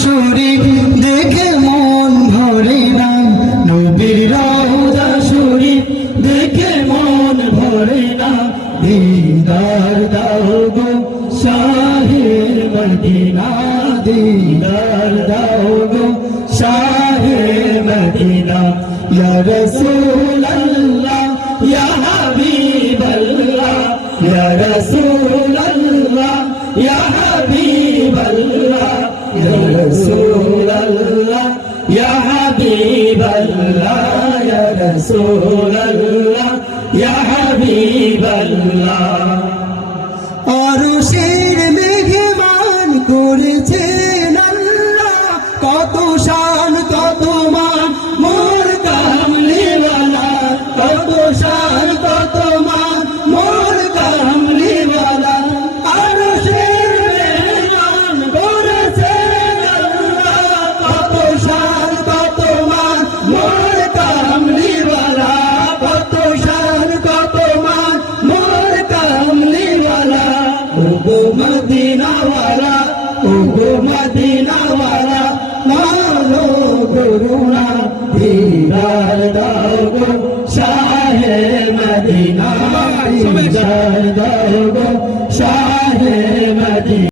শরীফ দেখে মন ভরে না, নবীর রওজা শরীফ দেখে মন ভরে না। দিদার দাও গো শাহে মদিনা, দিদার দাও গো শাহে মদিনা। ইয়া রাসূলুল্লাহ ইয়া হাবিবাল্লাহ, ইয়া রাসূলুল্লাহ ইয়া হাবিবাল্লাহ, ইয়া রাসূলুল্লাহ ইয়া হাবিবাল্লাহ, ইয়া রাসূলুল্লাহ ইয়া হাবিবাল্লাহ। আরশের মেহমান করেছেন আল্লাহ, কত শান কত মান মোর কামলিওয়ালা, কত শান কত মান মোর কামলিওয়ালা। আরশের মেহমান করেছেন আল্লাহ, কত শান কত মান মোর কামলিওয়ালা, কত শান কত মান মোর কামলিওয়ালা। ওগো মদিনাওয়ালা, ওগো মদিনাওয়ালা, মানো করুণা, দিদার দাও গো শাহে মদিনা, দিদার দাও গো শাহে মদিনা।